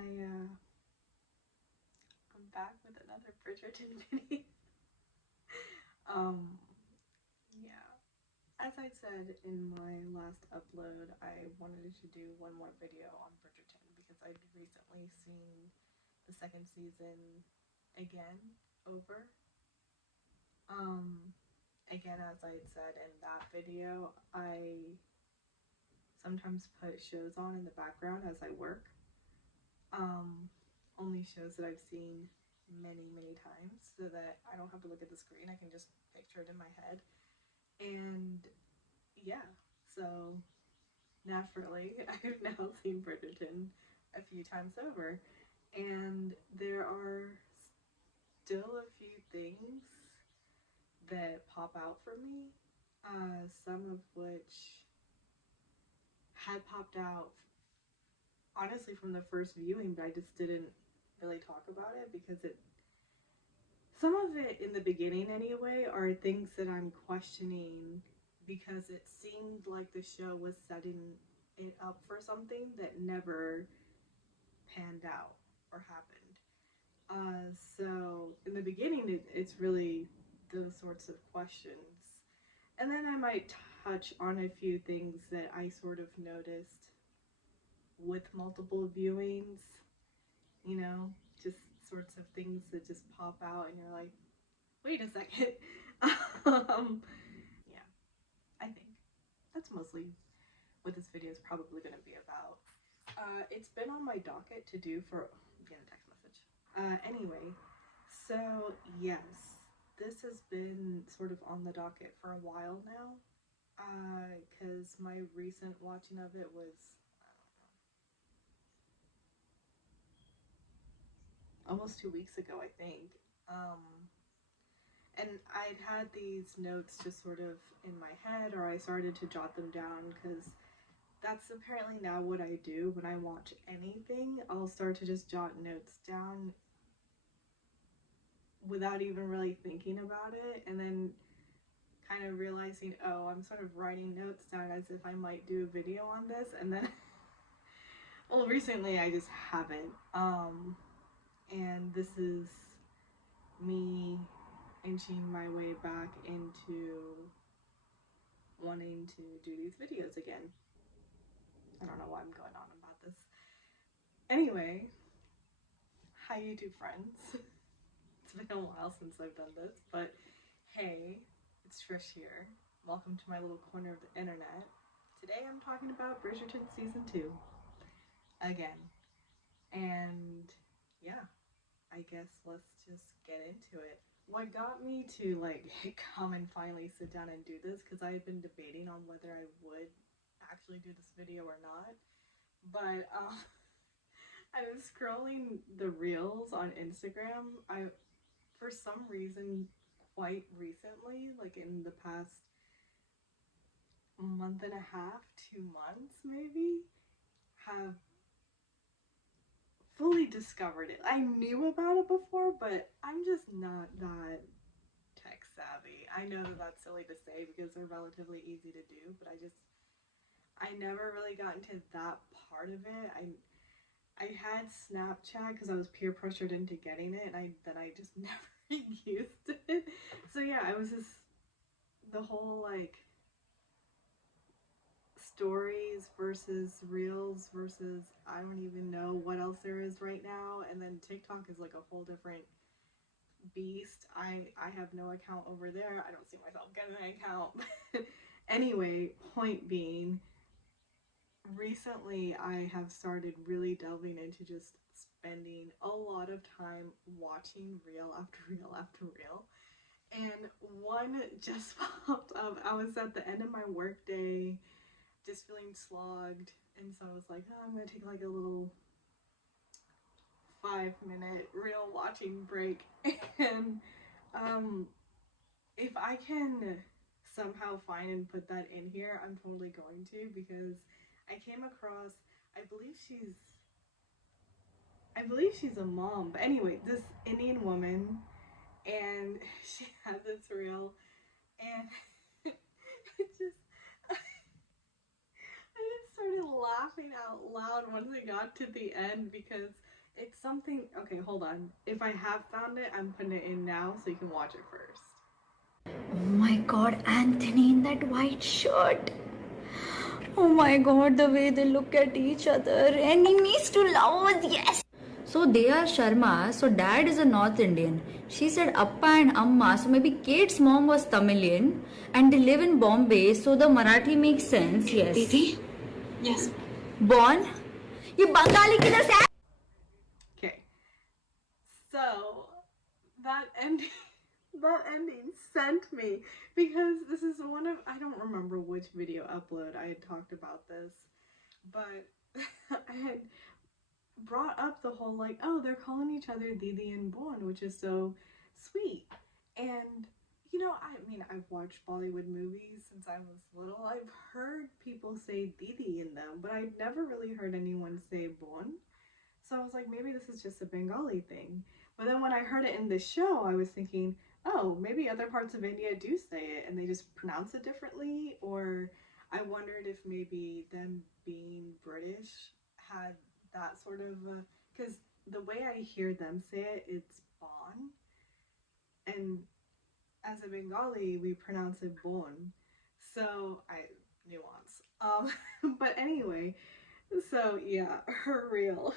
I'm back with another Bridgerton video. Yeah. As I said in my last upload, I wanted to do one more video on Bridgerton because I'd recently seen the second season again over. Again, as I said in that video, I sometimes put shows on in the background as I work. Only shows that I've seen many times so that I don't have to look at the screen. I can just picture it in my head. And yeah, so naturally, I've now seen Bridgerton a few times over. And there are still a few things that pop out for me, some of which had popped out honestly from the first viewing, but I just didn't really talk about it because some of it in the beginning anyway are things that I'm questioning because it seemed like the show was setting it up for something that never panned out or happened. So in the beginning, it's really those sorts of questions. And then I might touch on a few things that I sort of noticed with multiple viewings, just sorts of things that just pop out and you're like, wait a second. Yeah, I think that's mostly what this video is probably going to be about. It's been on my docket to do for, get a text message. Anyway, so yes, this has been sort of on the docket for a while now, because my recent watching of it was, almost 2 weeks ago, I think. And I'd had these notes just sort of in my head, or I started to jot them down because that's apparently now what I do when I watch anything. I'll start to just jot notes down without even really thinking about it, and then kind of realizing, oh, I'm sort of writing notes down as if I might do a video on this, and then well, recently I just haven't. And this is me inching my way back into wanting to do these videos again. I don't know why I'm going on about this. Anyway, hi YouTube friends. It's been a while since I've done this, but hey, it's Trish here. Welcome to my little corner of the internet. Today I'm talking about Bridgerton Season 2. Again. And yeah, I guess let's just get into it. What got me to come and finally sit down and do this, because I had been debating on whether I would actually do this video or not, but I was scrolling the reels on Instagram. For some reason, quite recently, like in the past month and a half, 2 months maybe, have fully discovered it. I knew about it before, but I'm just not that tech savvy. I know that that's silly to say because they're relatively easy to do, but I never really got into that part of it. I had Snapchat because I was peer pressured into getting it, and I just never used it. So yeah, I was just the whole stories versus reels versus I don't even know what else there is right now, and then TikTok is like a whole different beast. I have no account over there. I don't see myself getting an account. Anyway, point being, recently I have started really delving into just spending a lot of time watching reel after reel after reel, and one just popped up. I was at the end of my work day, just feeling slogged, and so I was like, oh, I'm gonna take like a little 5-minute reel watching break, and if I can somehow find and put that in here, I'm totally going to, because I came across, I believe she's a mom, but anyway, this Indian woman, and she had this reel, and it just, I just started laughing out loud once I got to the end, because It's something. Okay, hold on. If I have found it, I'm putting it in now so you can watch it first. Oh my god, Anthony in that white shirt. Oh my god, the way they look at each other. Enemies to lovers, yes. So they are Sharma. So dad is a North Indian. She said Appa and Amma. So maybe Kate's mom was Tamilian and they live in Bombay. So the Marathi makes sense. Yes. Didi? Yes. Born? ये बंगाली किधर से? Okay, so that ending, that ending sent me because this is one of, I don't remember which video upload I had talked about this, but I had brought up the whole like, oh, they're calling each other Didi and Bon, which is so sweet. And you know, I mean, I've watched Bollywood movies since I was little. I've heard people say Didi in them, but I've never really heard anyone say Bon. So I was like, maybe this is just a Bengali thing. But then when I heard it in the show, I was thinking, oh, maybe other parts of India do say it and they just pronounce it differently. Or I wondered if maybe them being British had that sort of, because the way I hear them say it, it's Bon. And as a Bengali, we pronounce it Bon. So I, nuance. But anyway, so yeah, her real.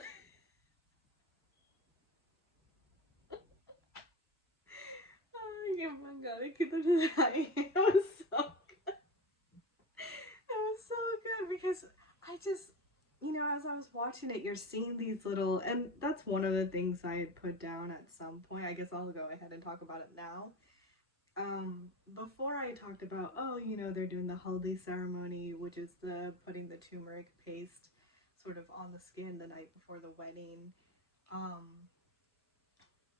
Ay, oh my god, I couldn't deny. It was so good. It was so good because I just, you know, as I was watching it, you're seeing these little, and that's one of the things I had put down at some point. I guess I'll go ahead and talk about it now. Before I talked about, oh, you know, they're doing the haldi ceremony, which is the putting the turmeric paste sort of on the skin the night before the wedding. Um,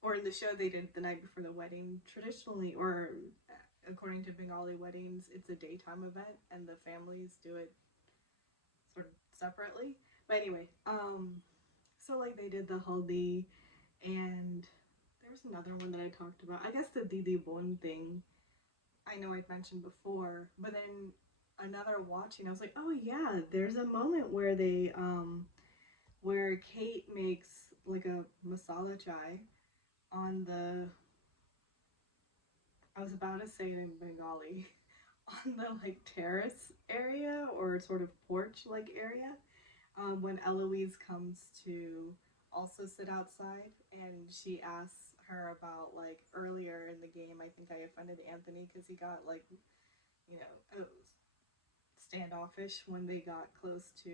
or in the show they did the night before the wedding. Traditionally, or according to Bengali weddings, it's a daytime event and the families do it sort of separately. But anyway, so like they did the haldi, and there was another one that I talked about. I guess the Didi Bon thing, I know I'd mentioned before, but then another watching, I was like, oh yeah, there's a moment where they, where Kate makes like a masala chai on the, I was about to say it in Bengali, on the like terrace area or sort of porch like area, when Eloise comes to also sit outside, and she asks her about like earlier in the game, I think I offended Anthony because he got like, you know, standoffish when they got close to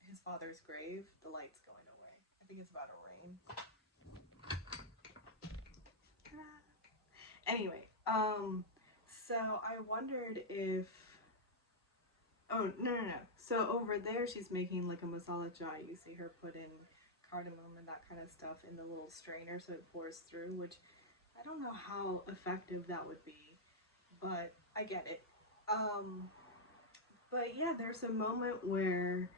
his father's grave. The light's going away. I think it's about to rain. Anyway, so I wondered if, oh no. So over there she's making like a masala chai. You see her put in cardamom and that kind of stuff in the little strainer so it pours through, which I don't know how effective that would be, but I get it. But yeah, there's a moment where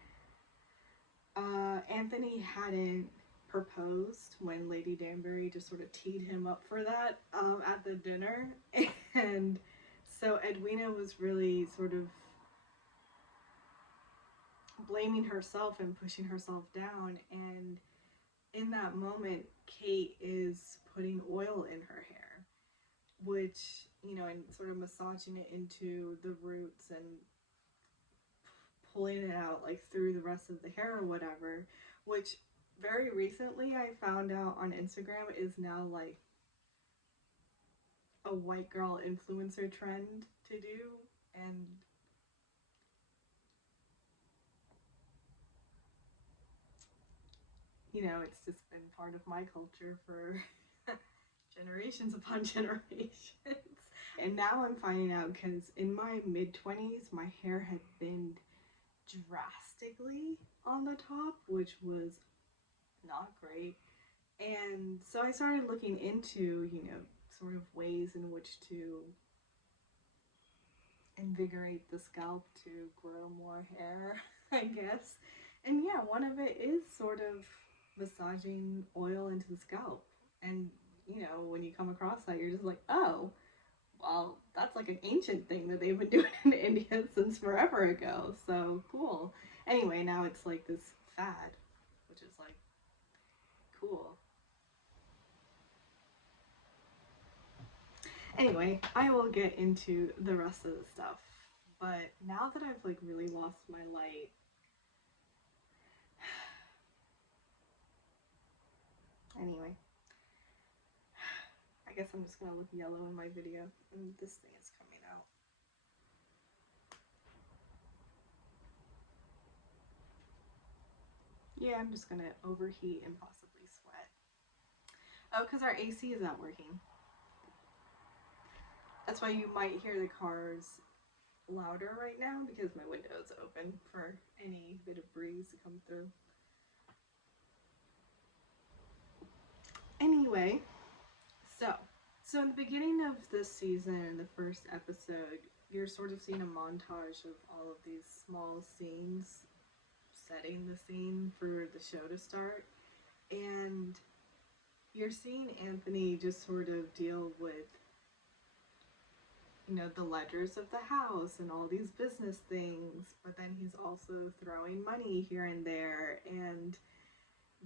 Anthony hadn't proposed when Lady Danbury just sort of teed him up for that at the dinner. And so Edwina was really sort of blaming herself and pushing herself down. And in that moment, Kate is putting oil in her hair, which, you know, and sort of massaging it into the roots and pulling it out like through the rest of the hair or whatever, which very recently I found out on Instagram is now like a white girl influencer trend to do. And you know, it's just been part of my culture for generations upon generations. And now I'm finding out because in my mid 20s, my hair had thinned drastically on the top, which was not great. And so I started looking into, you know, sort of ways in which to invigorate the scalp to grow more hair, I guess. And yeah, one of it is sort of massaging oil into the scalp. And, you know, when you come across that, you're just like, oh, well, that's like an ancient thing that they've been doing in India since forever ago. So cool. Anyway, now it's like this fad, which is like cool. Anyway, I will get into the rest of the stuff. But now that I've like really lost my light, anyway, I guess I'm just gonna look yellow in my video, and this thing is coming out. Yeah, I'm just gonna overheat and possibly sweat. Oh, because our AC is not working. That's why you might hear the cars louder right now, because my window is open for any bit of breeze to come through. Anyway, so in the beginning of this season, in the first episode, you're sort of seeing a montage of all of these small scenes setting the scene for the show to start, and you're seeing Anthony just sort of deal with, you know, the ledgers of the house and all these business things, but then he's also throwing money here and there. And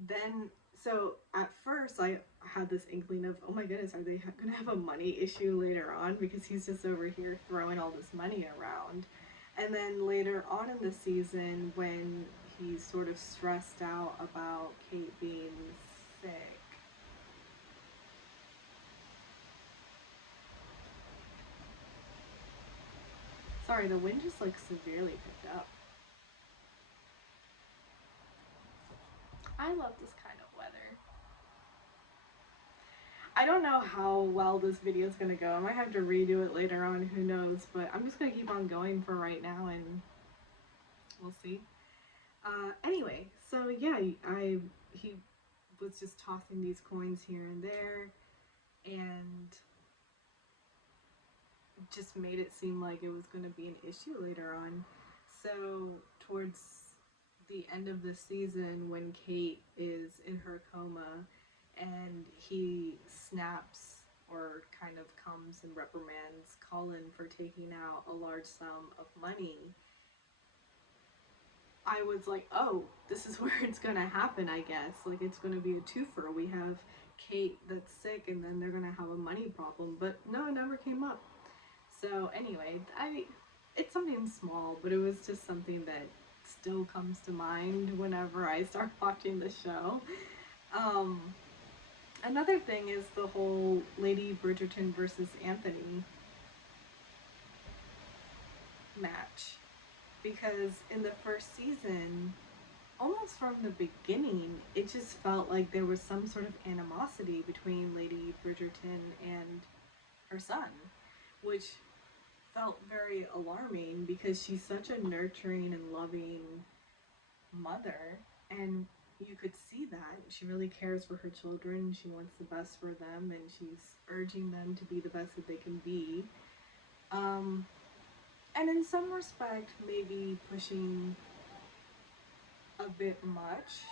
then, so at first I had this inkling of, oh my goodness, are they gonna have a money issue later on, because he's just over here throwing all this money around. And then later on in the season, when he's sort of stressed out about Kate being sick, sorry, the wind just like severely picked up. I love this kind of weather. I don't know how well this video is gonna go. I might have to redo it later on, who knows, but I'm just gonna keep on going for right now and we'll see. Anyway, so yeah, he was just tossing these coins here and there and just made it seem like it was going to be an issue later on. So towards the end of the season, when Kate is in her coma and he snaps or kind of comes and reprimands Colin for taking out a large sum of money, I was like, oh, this is where it's gonna happen, I guess. Like, it's gonna be a twofer. We have Kate that's sick, and then they're gonna have a money problem. But no, it never came up. So anyway, it's something small, but it was just something that still comes to mind whenever I start watching the show. Another thing is the whole Lady Bridgerton versus Anthony match. Because in the first season, almost from the beginning, it just felt like there was some sort of animosity between Lady Bridgerton and her son, which felt very alarming because she's such a nurturing and loving mother, and you could see that she really cares for her children. She wants the best for them, and she's urging them to be the best that they can be. And in some respect, maybe pushing a bit much,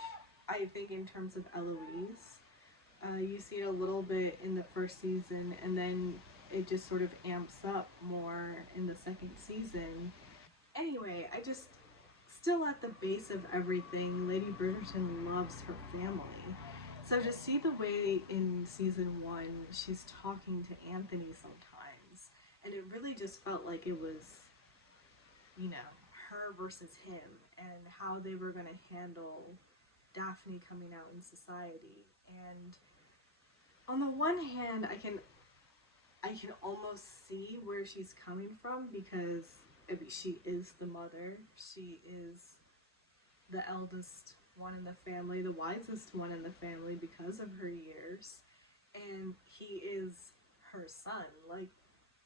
I think, in terms of Eloise. You see it a little bit in the first season, and then it just sort of amps up more in the second season. Anyway, I just, still at the base of everything, Lady Bridgerton loves her family. So to see the way in season 1 she's talking to Anthony sometimes, and it really just felt like it was, you know, her versus him, and how they were going to handle Daphne coming out in society. And on the one hand, I can almost see where she's coming from, because she is the mother. She is the eldest one in the family, the wisest one in the family because of her years, and he is her son, like,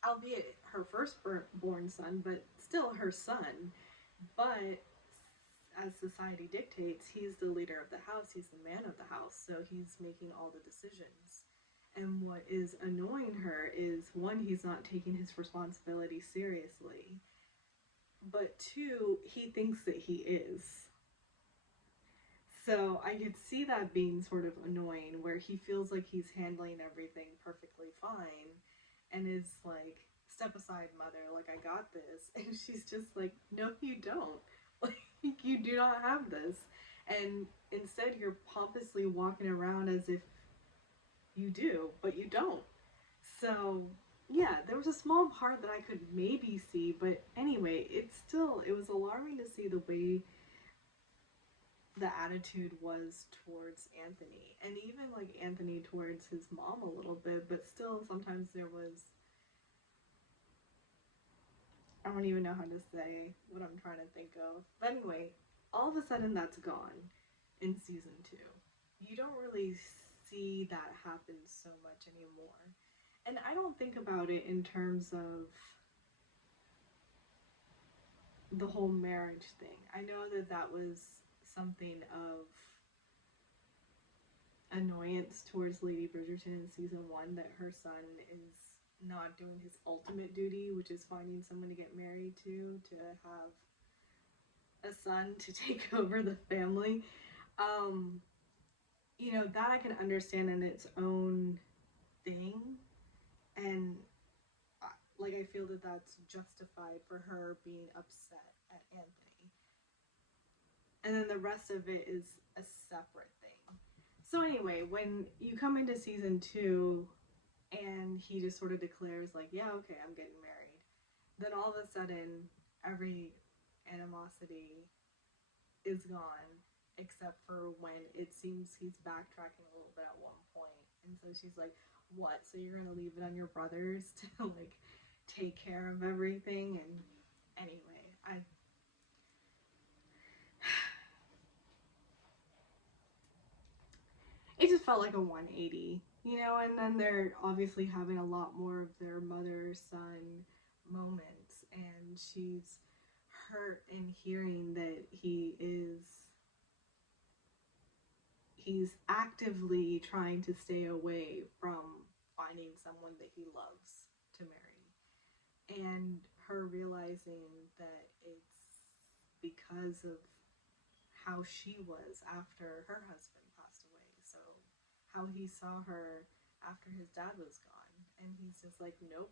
albeit her firstborn son, but still her son. But as society dictates, he's the leader of the house, he's the man of the house, so he's making all the decisions. And what is annoying her is, one, he's not taking his responsibility seriously, but two, he thinks that he is. So I could see that being sort of annoying, where he feels like he's handling everything perfectly fine, and is like, step aside, mother, like, I got this. And she's just like, no, you don't. Like, you do not have this. And instead you're pompously walking around as if you do, but you don't. So yeah, there was a small part that I could maybe see, but anyway, it was alarming to see the way the attitude was towards Anthony, and even like Anthony towards his mom a little bit, but still sometimes there was, I don't even know how to say what I'm trying to think of. But anyway, all of a sudden that's gone in season 2. You don't really see that happen so much anymore. And I don't think about it in terms of the whole marriage thing. I know that that was something of annoyance towards Lady Bridgerton in season 1, that her son is not doing his ultimate duty, which is finding someone to get married to have a son to take over the family. You know, that I can understand in its own thing, and like I feel that that's justified for her being upset at Anthony. And then the rest of it is a separate thing. So anyway, when you come into season 2 and he just sort of declares like, yeah, okay, I'm getting married, then all of a sudden every animosity is gone, except for when it seems he's backtracking a little bit at one point. And so she's like, what, so you're gonna leave it on your brothers to like take care of everything? And anyway, it just felt like a 180, you know. And then they're obviously having a lot more of their mother-son moments, and she's hurt in hearing that he's actively trying to stay away from finding someone that he loves to marry, and her realizing that it's because of how she was after her husband passed away. So how he saw her after his dad was gone, and he's just like, nope,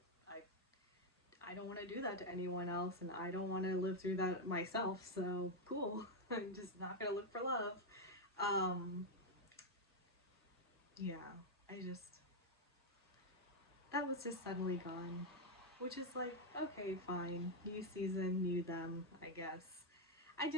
I don't want to do that to anyone else, and I don't want to live through that myself. So cool. I'm just not gonna look for love. Yeah, that was just suddenly gone, which is like, okay, fine, new season, new them, I guess. I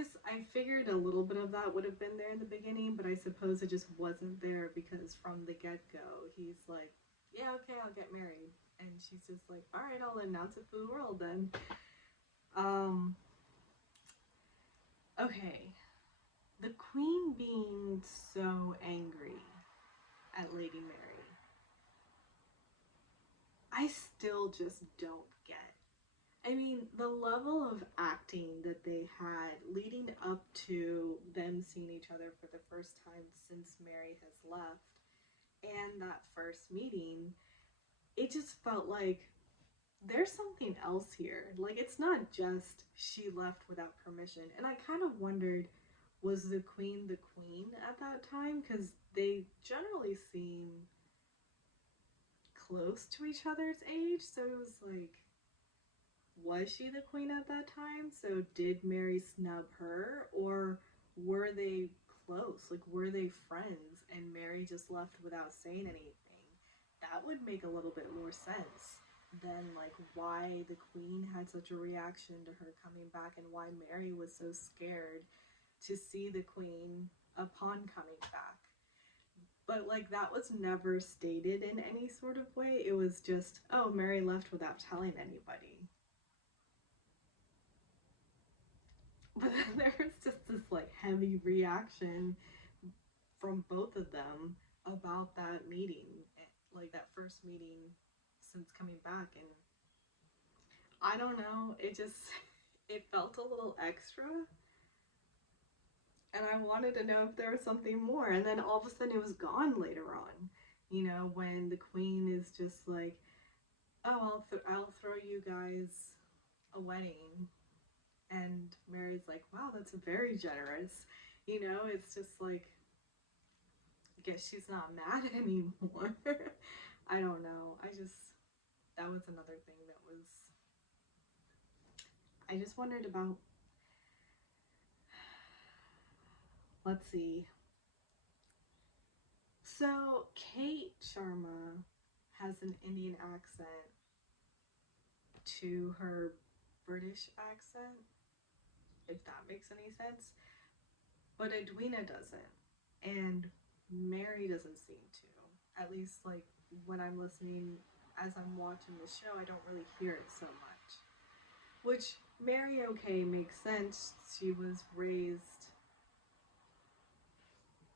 figured a little bit of that would have been there in the beginning, but I suppose it just wasn't there because from the get-go, he's like, yeah, okay, I'll get married. And she's just like, all right, I'll announce it for the world then. Okay. The queen being so angry at Lady Mary, I still just don't get. I mean, the level of acting that they had leading up to them seeing each other for the first time since Mary has left, and that first meeting, it just felt like there's something else here. Like, it's not just she left without permission. And I kind of wondered, was the queen at that time? Because they generally seem close to each other's age. So it was like, was she the queen at that time? So did Mary snub her? Or were they close? Like, were they friends and Mary just left without saying anything? That would make a little bit more sense than like why the queen had such a reaction to her coming back, and why Mary was so scared to see the queen upon coming back. But like, that was never stated in any sort of way. It was just, oh, Mary left without telling anybody. But then there was just this like heavy reaction from both of them about that meeting, like that first meeting since coming back. And I don't know, it felt a little extra, and I wanted to know if there was something more. And then all of a sudden it was gone later on, you know, when the queen is just like, oh, I'll throw you guys a wedding. And Mary's like, wow, that's very generous. You know, it's just like, I guess she's not mad anymore. I don't know. That was another thing that was, I just wondered about, let's see. So Kate Sharma has an Indian accent to her British accent, if that makes any sense. But Edwina doesn't. And Mary doesn't seem to. At least, like, when I'm listening, as I'm watching the show, I don't really hear it so much. Which, Mary, okay, makes sense. She was raised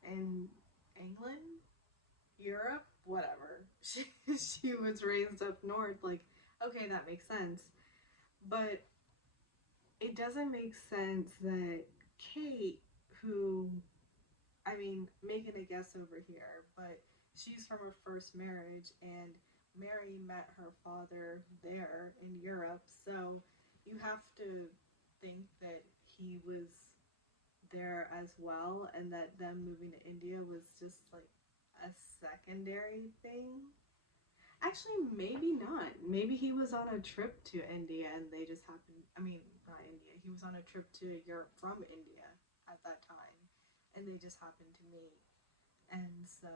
in England? Europe? Whatever. She was raised up north. Like, okay, that makes sense. But it doesn't make sense that Kate, who, I mean, making a guess over here, but she's from her first marriage, and Mary met her father there in Europe, so you have to think that he was there as well, and that them moving to India was just like a secondary thing. Actually, maybe not. Maybe he was on a trip to India and they just happened. I mean, not India. He was on a trip to Europe from India at that time and they just happened to meet. And so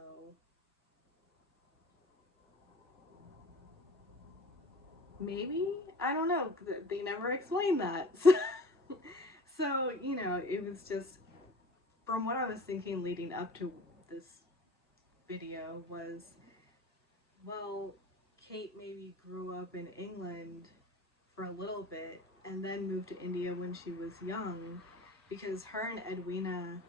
maybe? I don't know. They never explained that. So, you know, it was just from what I was thinking leading up to this video was, well, Kate maybe grew up in England for a little bit and then moved to India when she was young, because her and Edwina,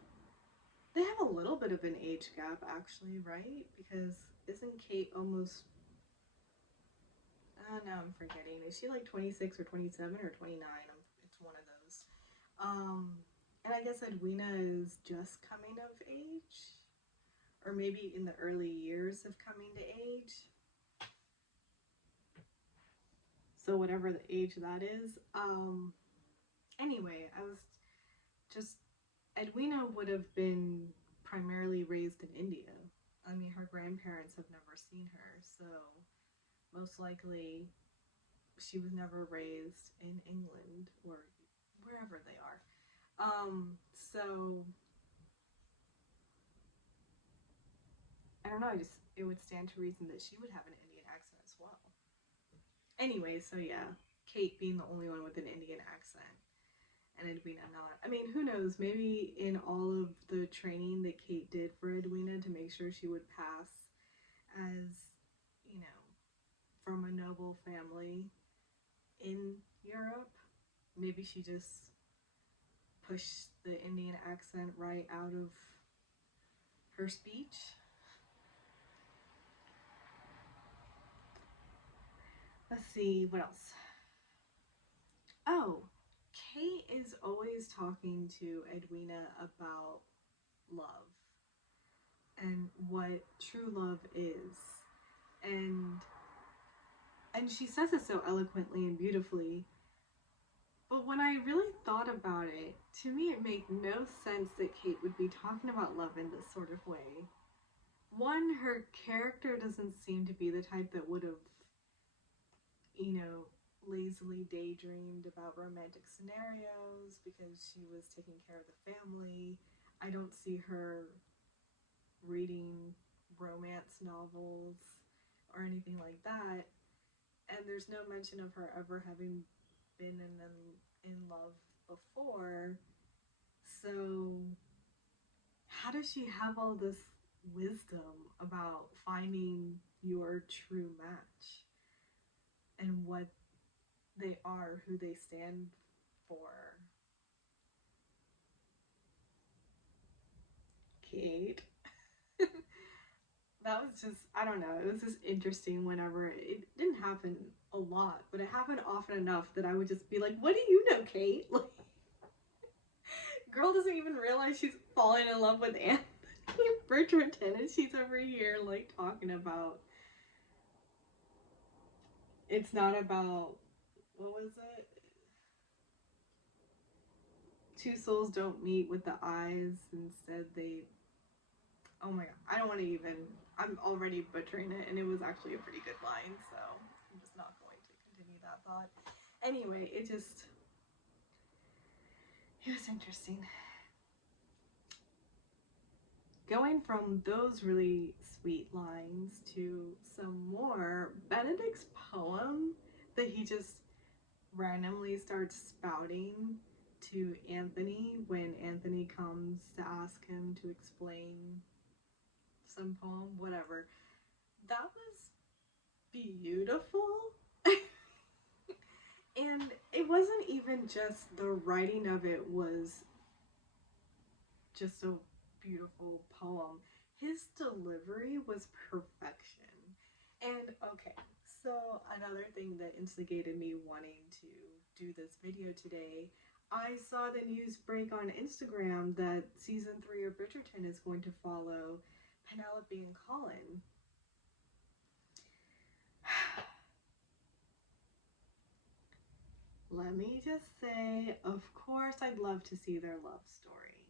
they have a little bit of an age gap actually, right? Because isn't Kate almost, now I'm forgetting, is she like 26 or 27 or 29? It's one of those. And I guess Edwina is just coming of age, or maybe in the early years of coming to age. So whatever the age that is. Anyway, I was just, Edwina would have been primarily raised in India. I mean, her grandparents have never seen her, so most likely she was never raised in England or wherever they are. So I don't know, it would stand to reason that she would have an Indian accent as well. Anyway, so yeah, Kate being the only one with an Indian accent and Edwina not. I mean, who knows? Maybe in all of the training that Kate did for Edwina to make sure she would pass as, you know, from a noble family in Europe, maybe she just pushed the Indian accent right out of her speech. Let's see, what else? Oh, Kate is always talking to Edwina about love and what true love is. And she says it so eloquently and beautifully. But when I really thought about it, to me it made no sense that Kate would be talking about love in this sort of way. One, her character doesn't seem to be the type that would have, you know, lazily daydreamed about romantic scenarios because she was taking care of the family. I don't see her reading romance novels or anything like that. And there's no mention of her ever having been in love before. So how does she have all this wisdom about finding your true match and what they are, who they stand for? Kate. That was just, I don't know, it was just interesting whenever, it didn't happen a lot, but it happened often enough that I would just be like, what do you know, Kate? Like, girl doesn't even realize she's falling in love with Anthony Bridgerton, and she's over here like talking about, it's not about, what was it? Two souls don't meet with the eyes, instead they, oh my god, I don't want to even, I'm already butchering it, and it was actually a pretty good line, so I'm just not going to continue that thought. Anyway, it was interesting. going from those really sweet lines to some more, Benedict's poem that he just randomly starts spouting to Anthony when Anthony comes to ask him to explain some poem, whatever. That was beautiful. And it wasn't even just the writing of it was just a beautiful poem. His delivery was perfection. And okay, so another thing that instigated me wanting to do this video today, I saw the news break on Instagram that season 3 of Bridgerton is going to follow Penelope and Colin. Let me just say, of course, I'd love to see their love story.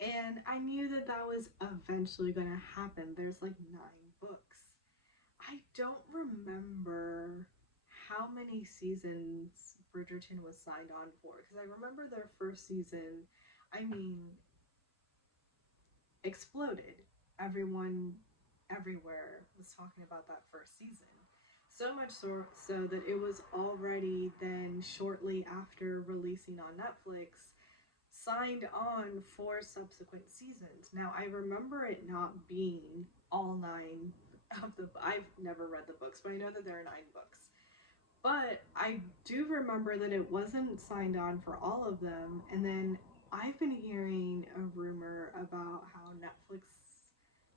And I knew that that was eventually going to happen. There's like 9 books. I don't remember how many seasons Bridgerton was signed on for, because I remember their first season, I mean, exploded. Everyone, everywhere was talking about that first season. So much so that it was already then, shortly after releasing on Netflix, signed on for subsequent seasons. Now, I remember it not being all 9 of the... I've never read the books, but I know that there are 9 books. But I do remember that it wasn't signed on for all of them, and then I've been hearing a rumor about how Netflix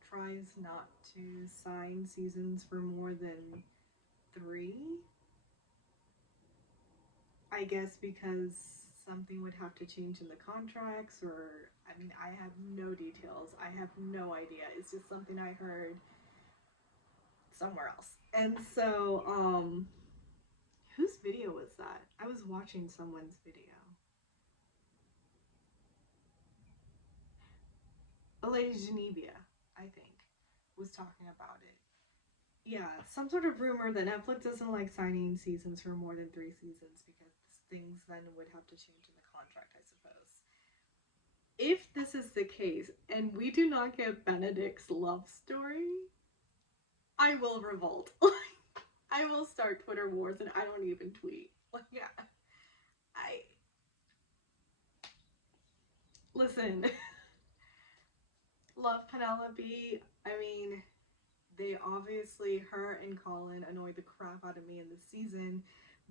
tries not to sign seasons for more than 3. I guess because something would have to change in the contracts, or I mean, I have no details. I have no idea. It's just something I heard somewhere else. And so, whose video was that? I was watching someone's video. A lady Genevia, I think, was talking about it. Yeah, some sort of rumor that Netflix doesn't like signing seasons for more than 3 seasons because things then would have to change in the contract, I suppose. If this is the case, and we do not get Benedict's love story, I will revolt. I will start Twitter wars and I don't even tweet. Like, yeah. Listen. Love Penelope. I mean, they obviously, her and Colin annoyed the crap out of me in this season,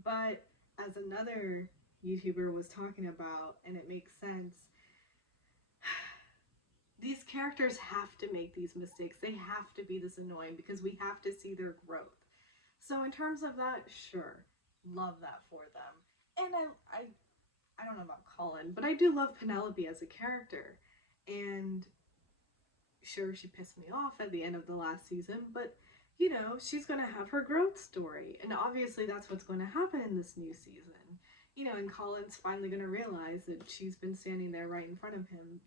but as another YouTuber was talking about, and it makes sense, these characters have to make these mistakes. They have to be this annoying because we have to see their growth. So in terms of that, sure, love that for them. And I don't know about Colin, but I do love Penelope as a character. And sure, she pissed me off at the end of the last season, but you know, she's going to have her growth story. And obviously that's what's going to happen in this new season. You know, and Colin's finally going to realize that she's been standing there right in front of him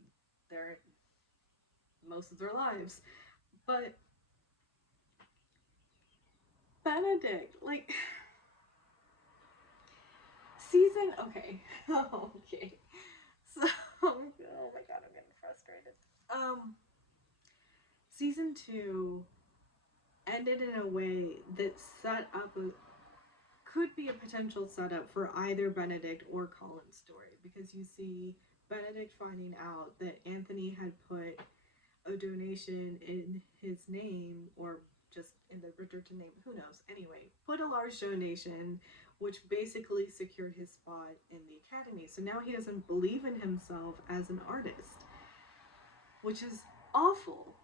their most of their lives. But Benedict, like, season, okay. Okay. So, oh my god, I'm getting frustrated. Season 2 ended in a way that set up could be a potential setup for either Benedict or Colin's story, because you see Benedict finding out that Anthony had put a donation in his name, or just in the Bridgerton name, who knows, anyway, put a large donation which basically secured his spot in the academy. So now he doesn't believe in himself as an artist, which is awful.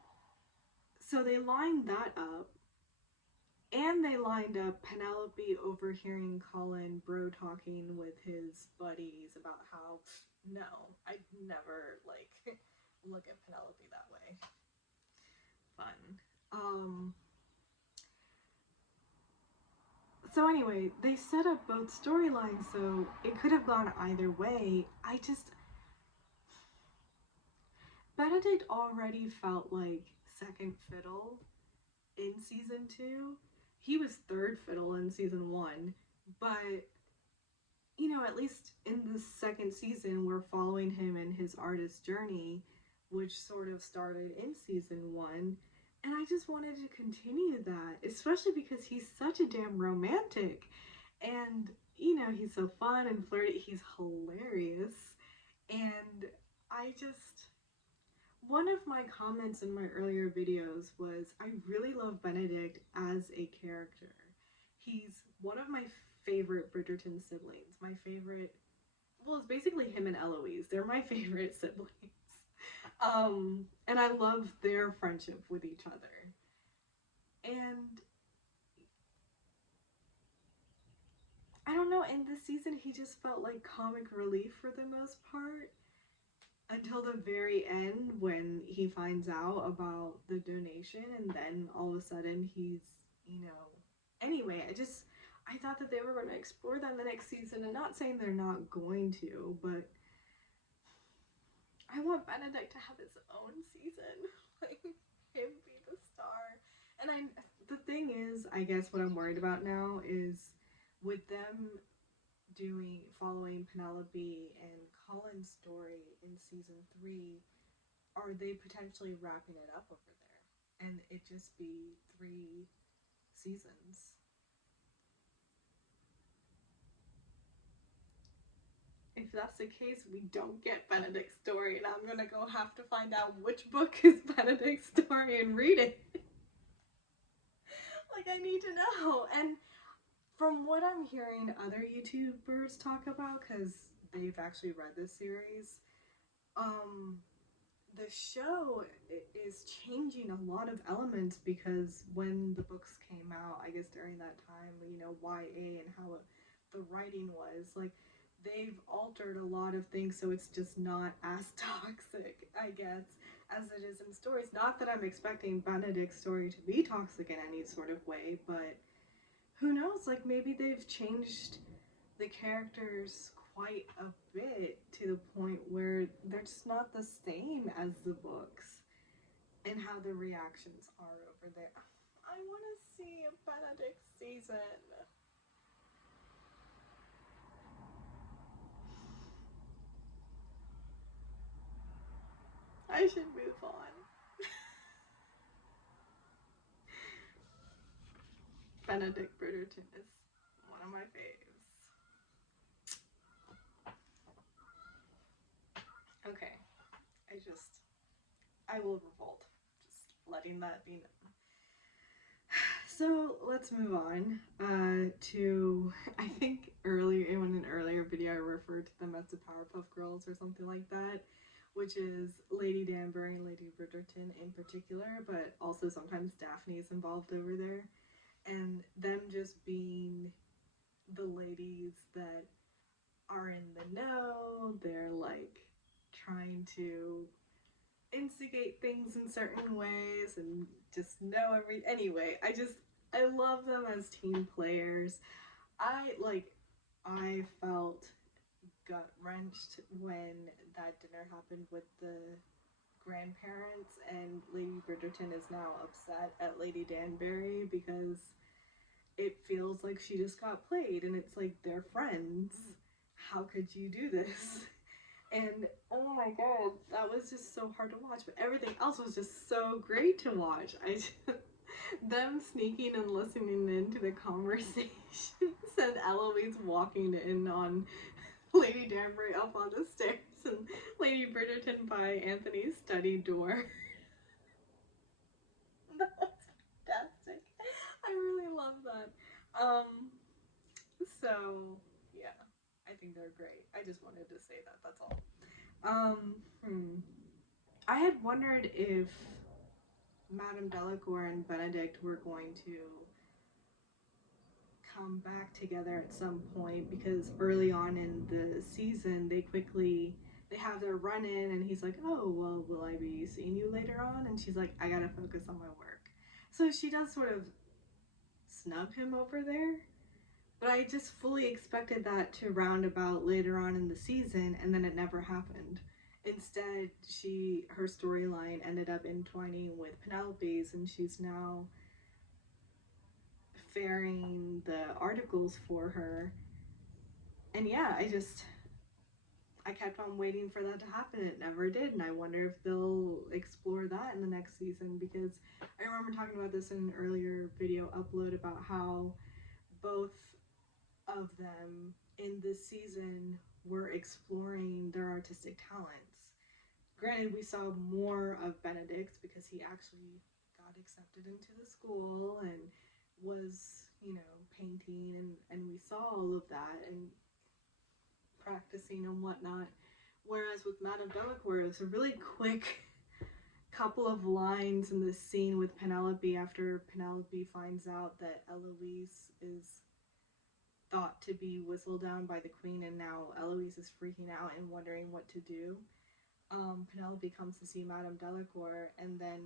So they lined that up, and they lined up Penelope overhearing Colin bro talking with his buddies about how, no, I'd never, like, look at Penelope that way. Fun. So anyway, they set up both storylines, so it could have gone either way. Benedict already felt like second fiddle in season 2. He was third fiddle in season 1, but you know, at least in the second season, we're following him in his artist journey, which sort of started in season 1. And I just wanted to continue that, especially because he's such a damn romantic. And, you know, he's so fun and flirty. He's hilarious. And I just, one of my comments in my earlier videos was, I really love Benedict as a character. He's one of my favorite Bridgerton siblings. My favorite, well, it's basically him and Eloise. They're my favorite siblings. And I love their friendship with each other. And I don't know, in this season he just felt like comic relief for the most part. Until the very end when he finds out about the donation, and then all of a sudden he's, you know, anyway, I thought that they were going to explore that in the next season, and not saying they're not going to, but I want Benedict to have his own season, like him be the star. And the thing is, I guess what I'm worried about now is with them following Penelope and Colin's story in season 3, are they potentially wrapping it up over there and it just be 3 seasons? If that's the case, we don't get Benedict's story, and I'm gonna go have to find out which book is Benedict's story and read it. Like, I need to know. And from what I'm hearing other YouTubers talk about, because they've actually read this series, the show is changing a lot of elements, because when the books came out, I guess during that time, you know, YA and how the writing was, like, they've altered a lot of things, so it's just not as toxic, I guess, as it is in stories. Not that I'm expecting Benedict's story to be toxic in any sort of way, but who knows, like, maybe they've changed the characters quite a bit to the point where they're just not the same as the books, and how the reactions are over there. I want to see a Benedict season. I should move on. Benedict Bridgerton is one of my faves. Okay, I will revolt. Just letting that be known. So let's move on to, I think earlier in an earlier video I referred to them as the Powerpuff Girls or something like that, which is Lady Danbury and Lady Bridgerton in particular, but also sometimes Daphne is involved over there, and them just being the ladies that are in the know. They're like trying to instigate things in certain ways and just know anyway, I love them as team players. I felt gut wrenched when that dinner happened with the grandparents, and Lady Bridgerton is now upset at Lady Danbury because it feels like she just got played, and it's like, they're friends. How could you do this? And oh my god, that was just so hard to watch, but everything else was just so great to watch. Them sneaking and listening into the conversations, and Eloise walking in on Lady Danbury up on the stairs, and Lady Bridgerton by Anthony's study door. That was fantastic. I really love that. So yeah, I think they're great. I just wanted to say that, that's all. I had wondered if Madame Delacour and Benedict were going to come back together at some point, because early on in the season they have their run-in, and he's like, oh, well, will I be seeing you later on? And she's like, I gotta focus on my work. So she does sort of snub him over there, but I just fully expected that to round about later on in the season, and then it never happened. Instead, her storyline ended up entwining with Penelope's, and she's now fairing the articles for her. And yeah, I kept on waiting for that to happen. It never did, and I wonder if they'll explore that in the next season, because I remember talking about this in an earlier video upload about how both of them in this season were exploring their artistic talents. Granted, we saw more of Benedict because he actually got accepted into the school and was, painting, and we saw all of that and practicing and whatnot. Whereas with Madame Delacour, it was a really quick couple of lines in this scene with Penelope after Penelope finds out that Eloise is thought to be whistled down by the queen, and now Eloise is freaking out and wondering what to do. Penelope comes to see Madame Delacour, and then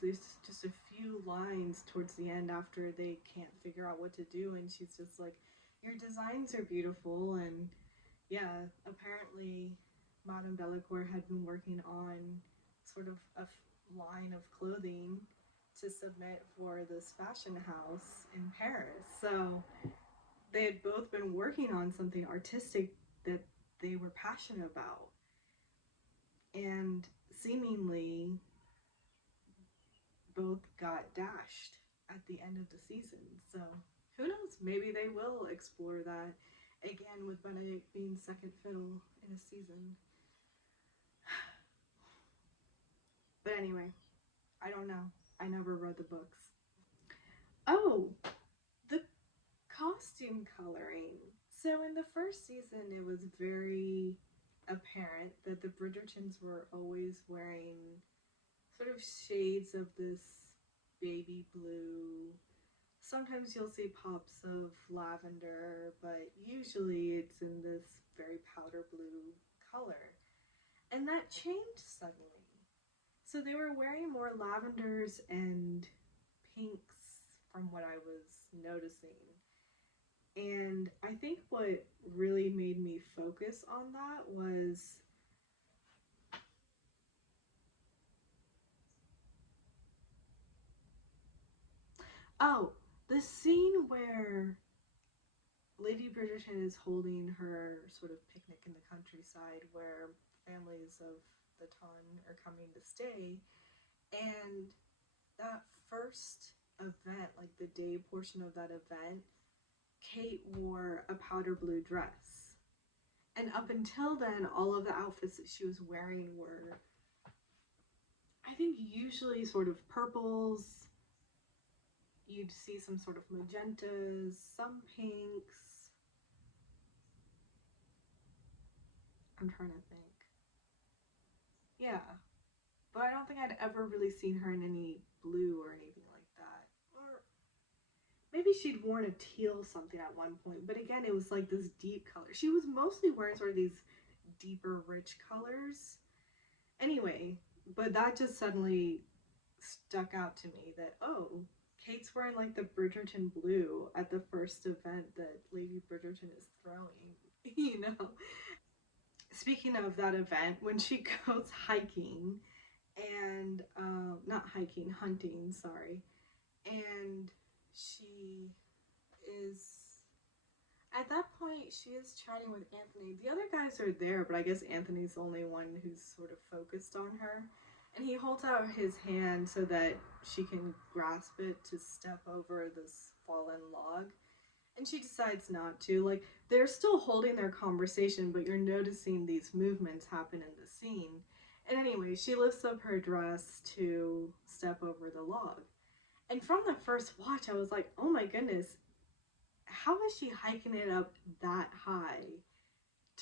there's just a few lines towards the end after they can't figure out what to do, and she's just like, "Your designs are beautiful," and apparently Madame Delacour had been working on sort of a line of clothing to submit for this fashion house in Paris. So they had both been working on something artistic that they were passionate about. And seemingly both got dashed at the end of the season. So who knows? Maybe they will explore that again with Benedict being second fiddle in a season. But anyway, I don't know. I never read the books. Oh, the costume coloring. So in the first season, it was very apparent that the Bridgertons were always wearing sort of shades of this baby blue. Sometimes you'll see pops of lavender, but usually it's in this very powder blue color. And that changed suddenly. So they were wearing more lavenders and pinks from what I was noticing. And I think what really made me focus on that was the scene where Lady Bridgerton is holding her sort of picnic in the countryside where families of the ton are coming to stay. And that first event, like the day portion of that event, Kate wore a powder blue dress. And up until then, all of the outfits that she was wearing were, I think, usually sort of purples. You'd see some sort of magentas, some pinks. I'm trying to think. Yeah. But I don't think I'd ever really seen her in any blue or anything like that. Or maybe she'd worn a teal something at one point. But again, it was like this deep color. She was mostly wearing sort of these deeper, rich colors. Anyway, but that just suddenly stuck out to me that, oh, Kate's wearing like the Bridgerton blue at the first event that Lady Bridgerton is throwing, you know? Speaking of that event, when she goes hiking and, not hiking, hunting, sorry, and she is, at that point, she is chatting with Anthony. The other guys are there, but I guess Anthony's the only one who's sort of focused on her. And he holds out his hand so that she can grasp it to step over this fallen log. And she decides not to. Like, they're still holding their conversation, but you're noticing these movements happen in the scene. And anyway, she lifts up her dress to step over the log. And from the first watch, I was like, oh my goodness, how is she hiking it up that high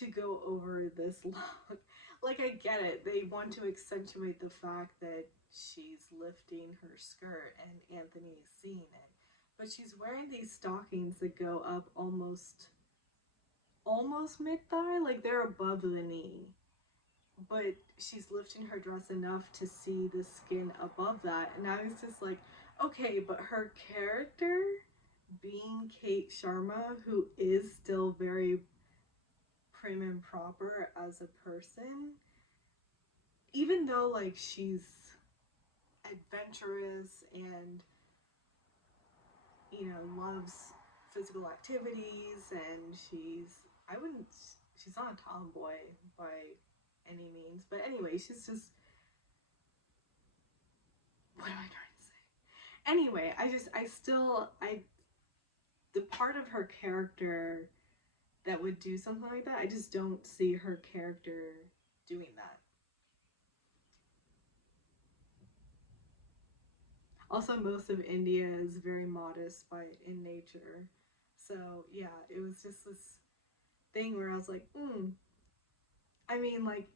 to go over this log? Like, I get it. They want to accentuate the fact that she's lifting her skirt and Anthony's seeing it. But she's wearing these stockings that go up almost mid-thigh, like they're above the knee. But she's lifting her dress enough to see the skin above that. And I was just like, okay, but her character, being Kate Sharma, who is still very prim and proper as a person, even though like she's adventurous and loves physical activities, and I wouldn't she's not a tomboy by any means, but anyway, she's just, what am I trying to say? Anyway, the part of her character that would do something like that, I just don't see her character doing that. Also, most of India is very modest in nature. So, yeah, it was just this thing where I was like, I mean, like,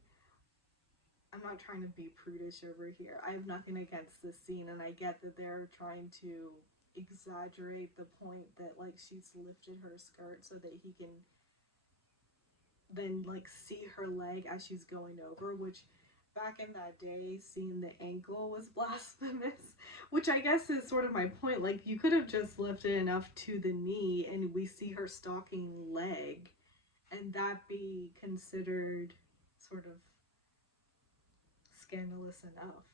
I'm not trying to be prudish over here. I have nothing against this scene, and I get that they're trying to exaggerate the point that, like, she's lifted her skirt so that he can then, like, see her leg as she's going over, which back in that day, seeing the ankle was blasphemous, which I guess is sort of my point. Like, you could have just lifted enough to the knee and we see her stocking leg, and that be considered sort of scandalous enough.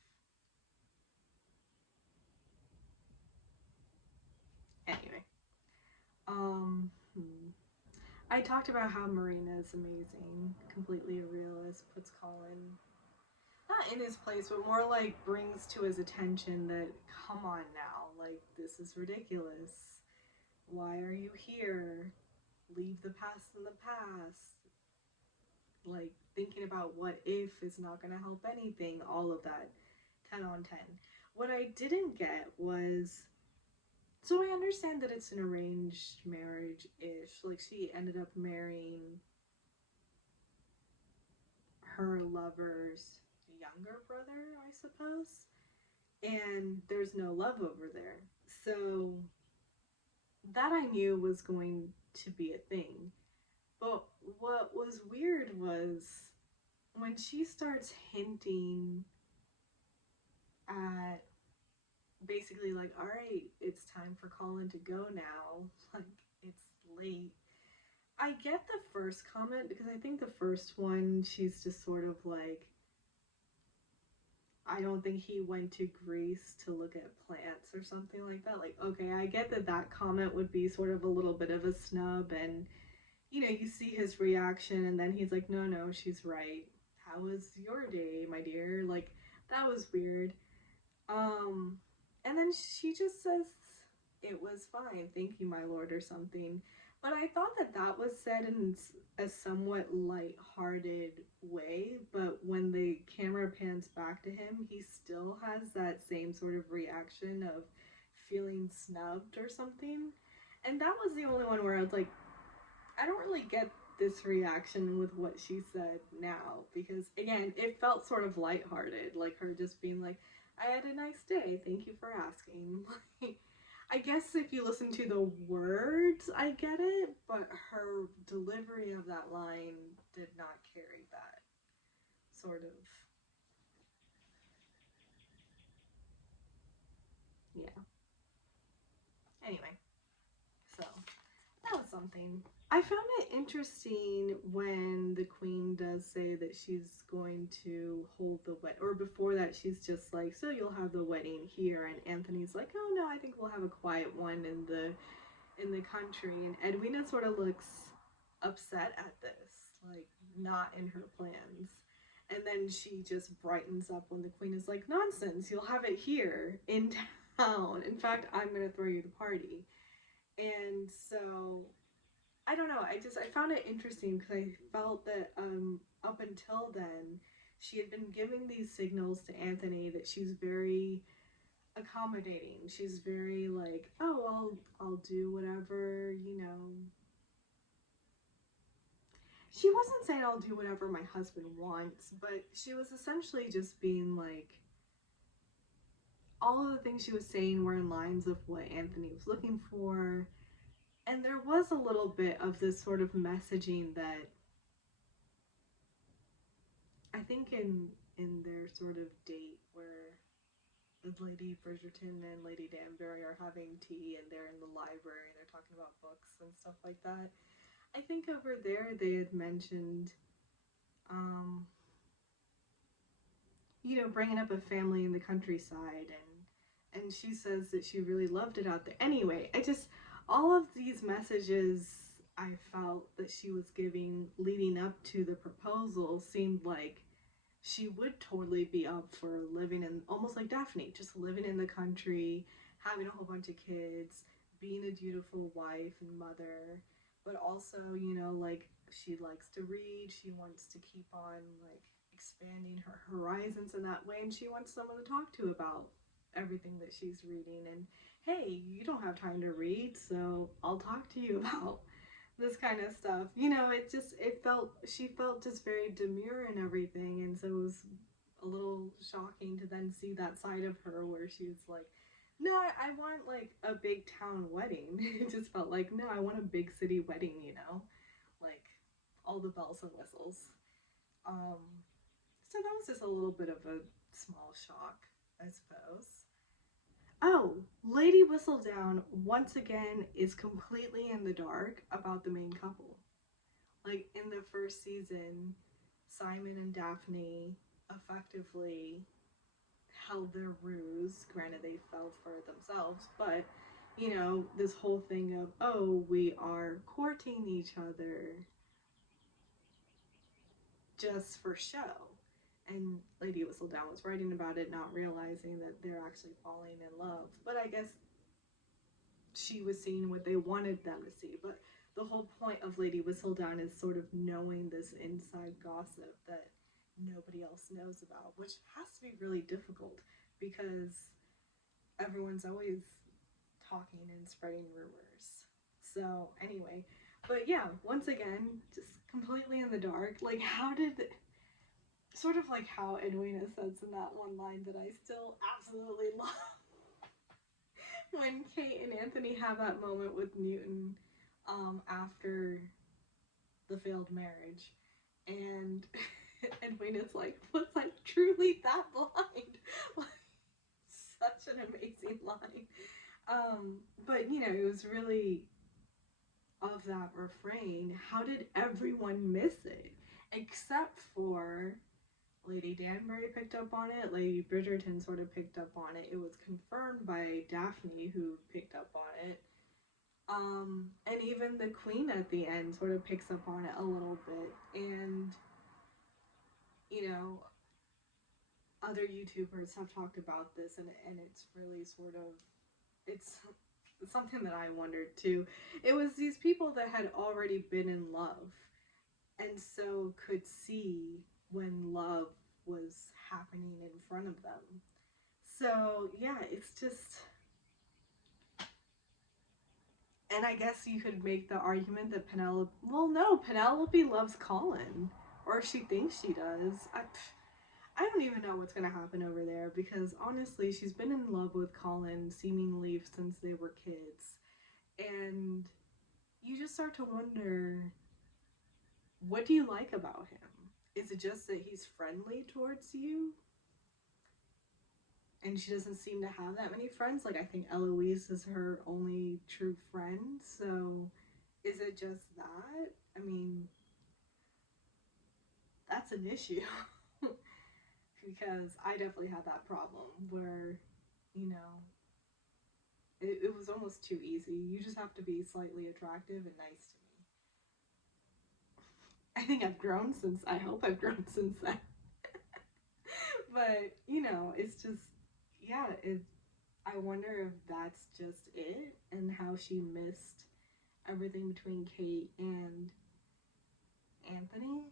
Anyway, um, I talked about how Marina is amazing, completely a realist, puts Colin not in his place, but more like brings to his attention that, come on now, like, this is ridiculous. Why are you here? Leave the past in the past. Like, thinking about what if is not going to help anything, all of that. 10 on 10. What I didn't get was, so I understand that it's an arranged marriage-ish. Like, she ended up marrying her lover's younger brother, I suppose. And there's no love over there. So that I knew was going to be a thing. But what was weird was when she starts hinting at basically, like, all right, it's time for Colin to go now. Like, it's late. I get the first comment because I think the first one, she's just sort of like, I don't think he went to Greece to look at plants or something like that. Like, okay, I get that that comment would be sort of a little bit of a snub, and, you know, you see his reaction, and then he's like, no, she's right. How was your day, my dear? Like, that was weird. And then she just says, it was fine, thank you, my lord, or something. But I thought that that was said in a somewhat light-hearted way, but when the camera pans back to him, he still has that same sort of reaction of feeling snubbed or something. And that was the only one where I was like, I don't really get this reaction with what she said now, because again, it felt sort of lighthearted, like her just being like, I had a nice day, thank you for asking. I guess if you listen to the words, I get it, but her delivery of that line did not carry that sort of, yeah. Anyway, so that was something. I found it interesting when the queen does say that she's going to hold the wedding, or before that she's just like, so you'll have the wedding here, and Anthony's like, oh no, I think we'll have a quiet one in the country, and Edwina sort of looks upset at this, like, not in her plans. And then she just brightens up when the queen is like, nonsense, you'll have it here in town. In fact, I'm gonna throw you the party. And so I don't know. I found it interesting because I felt that up until then she had been giving these signals to Anthony that she's very accommodating. She's very like, oh, I'll do whatever, you know. She wasn't saying I'll do whatever my husband wants, but she was essentially just being like, all of the things she was saying were in lines of what Anthony was looking for. And there was a little bit of this sort of messaging that I think in their sort of date where Lady Bridgerton and Lady Danbury are having tea and they're in the library and they're talking about books and stuff like that. I think over there they had mentioned, you know, bringing up a family in the countryside, and she says that she really loved it out there. Anyway, all of these messages I felt that she was giving leading up to the proposal seemed like she would totally be up for living in, almost like Daphne, just living in the country, having a whole bunch of kids, being a dutiful wife and mother, but also, you know, like she likes to read, she wants to keep on like expanding her horizons in that way, and she wants someone to talk to about everything that she's reading. And hey, you don't have time to read, so I'll talk to you about this kind of stuff. You know, it felt, she felt just very demure and everything, and so it was a little shocking to then see that side of her where she was like, no, I want like a big town wedding. It just felt like, no, I want a big city wedding, you know, like all the bells and whistles. Um, so that was just a little bit of a small shock, I suppose. Oh, Lady Whistledown once again is completely in the dark about the main couple. Like in the first season, Simon and Daphne effectively held their ruse. Granted, they fell for it themselves, but you know, this whole thing of, oh, we are courting each other just for show. And Lady Whistledown was writing about it, not realizing that they're actually falling in love. But I guess she was seeing what they wanted them to see. But the whole point of Lady Whistledown is sort of knowing this inside gossip that nobody else knows about, which has to be really difficult because everyone's always talking and spreading rumors. So, anyway, but yeah, once again, just completely in the dark. Like, how did, sort of like how Edwina says in that one line that I still absolutely love, when Kate and Anthony have that moment with Newton after the failed marriage, and Edwina's like, was I truly that blind? Like, such an amazing line. But you know, it was really of that refrain. How did everyone miss it? Except for Lady Danbury picked up on it, Lady Bridgerton sort of picked up on it. It was confirmed by Daphne, who picked up on it. And even the Queen at the end sort of picks up on it a little bit. And, you know, other YouTubers have talked about this, and it's really sort of, it's something that I wondered too. It was these people that had already been in love and so could see when love was happening in front of them. So, yeah, it's just. And I guess you could make the argument that Penelope. Well, no, Penelope loves Colin. Or she thinks she does. I don't even know what's going to happen over there because honestly, she's been in love with Colin seemingly since they were kids. And you just start to wonder, what do you like about him? Is it just that he's friendly towards you? And she doesn't seem to have that many friends. Like, I think Eloise is her only true friend. So, is it just that? I mean, that's an issue. Because I definitely had that problem where, you know, it was almost too easy. You just have to be slightly attractive and nice to me. I think I've grown since, I hope I've grown since then. But, you know, it's just, yeah, I wonder if that's just it and how she missed everything between Kate and Anthony.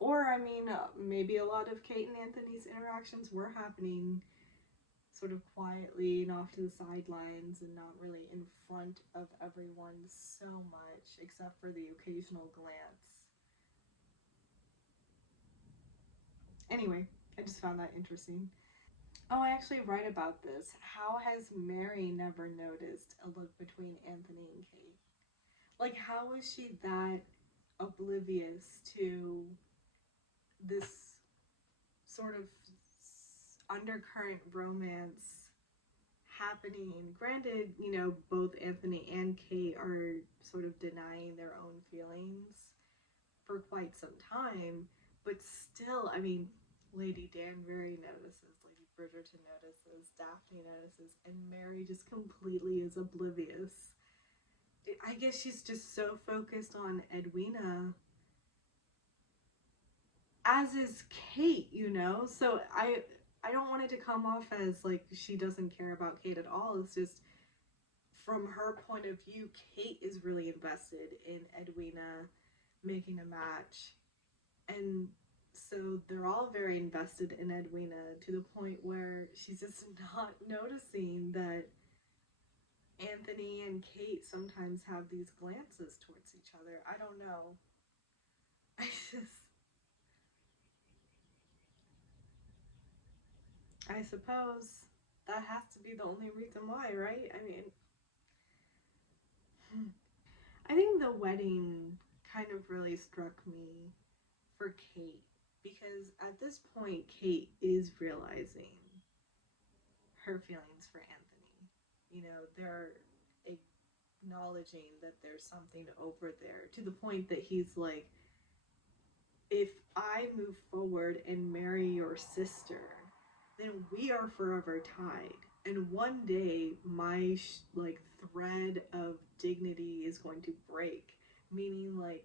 Or, I mean, maybe a lot of Kate and Anthony's interactions were happening sort of quietly and off to the sidelines and not really in front of everyone so much, except for the occasional glance. Anyway, I just found that interesting. Oh, I actually write about this. How has Mary never noticed a look between Anthony and Kate? Like, how is she that oblivious to this sort of undercurrent romance happening? Granted, you know, both Anthony and Kate are sort of denying their own feelings for quite some time, but still, I mean, Lady Danbury notices, Lady Bridgerton notices, Daphne notices, and Mary just completely is oblivious I guess she's just so focused on Edwina, as is Kate, you know? So I don't want it to come off as like she doesn't care about Kate at all. It's just from her point of view, Kate is really invested in Edwina making a match. And so they're all very invested in Edwina to the point where she's just not noticing that Anthony and Kate sometimes have these glances towards each other. I don't know. I just, I suppose that has to be the only reason why, right? I mean, I think the wedding kind of really struck me for Kate because at this point, Kate is realizing her feelings for Anthony. You know, they're acknowledging that there's something over there to the point that he's like, if I move forward and marry your sister, then we are forever tied. And one day, my like thread of dignity is going to break. Meaning, like,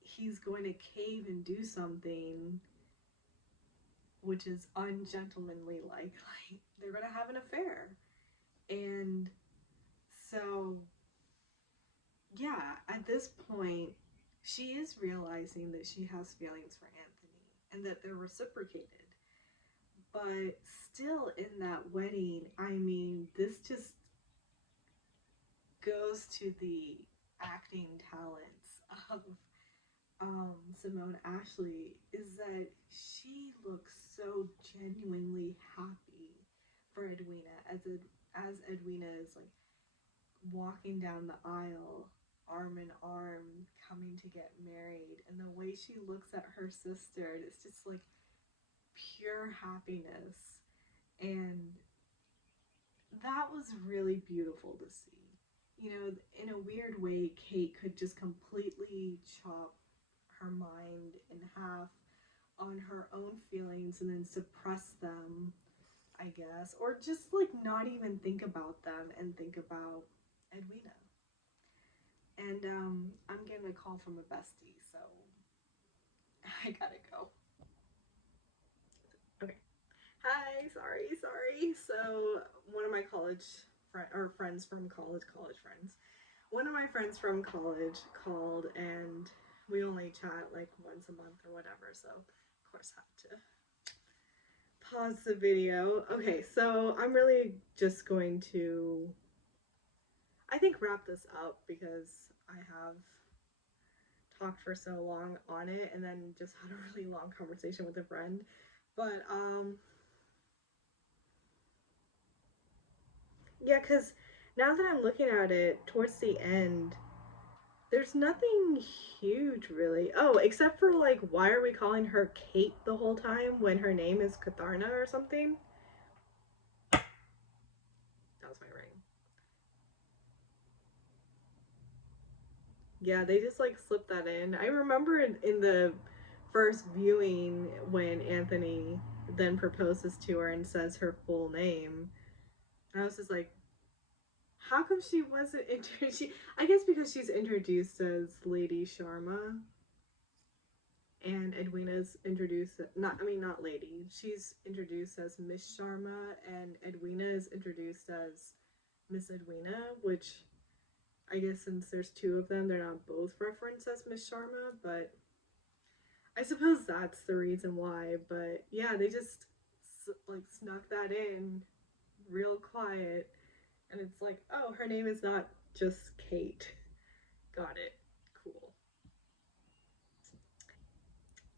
he's going to cave and do something which is ungentlemanly, like they're going to have an affair. And so, yeah, at this point, she is realizing that she has feelings for Anthony and that they're reciprocated. But still, in that wedding, I mean, this just goes to the acting talents of Simone Ashley, is that she looks so genuinely happy for Edwina as Edwina is like walking down the aisle, arm in arm, coming to get married, and the way she looks at her sister, it's just like pure happiness. And that was really beautiful to see. You know, in a weird way, Kate could just completely chop her mind in half on her own feelings and then suppress them, I guess, or just like not even think about them and think about Edwina. And I'm getting a call from a bestie, so I gotta go. Okay. Hi, sorry. So one of my friends from college friends. One of my friends from college called, and we only chat like once a month or whatever. So of course had to pause the video. Okay, so I'm really just going to, I think, wrap this up because I have talked for so long on it and then just had a really long conversation with a friend. But yeah, because now that I'm looking at it towards the end, there's nothing huge really. Oh, except for like, why are we calling her Kate the whole time when her name is Katharna or something? That was my ring. Yeah, they just like slipped that in. I remember in the first viewing when Anthony then proposes to her and says her full name. And I was just like, how come she wasn't introduced? I guess because she's introduced as Lady Sharma, and Edwina's introduced, not Lady. She's introduced as Miss Sharma, and Edwina is introduced as Miss Edwina, which I guess since there's two of them, they're not both referenced as Miss Sharma, but I suppose that's the reason why. But yeah, they just like snuck that in real quiet, and it's like, oh, her name is not just Kate. Got it. Cool.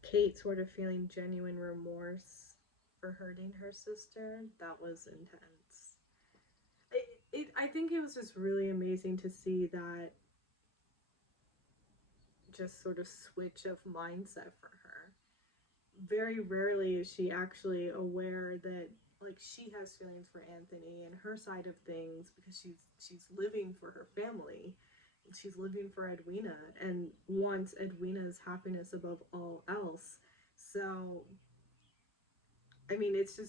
Kate sort of feeling genuine remorse for hurting her sister. That was intense. I think it was just really amazing to see that just sort of switch of mindset for her. Very rarely is she actually aware that like she has feelings for Anthony and her side of things because she's living for her family. She's living for Edwina and wants Edwina's happiness above all else. So I mean, it's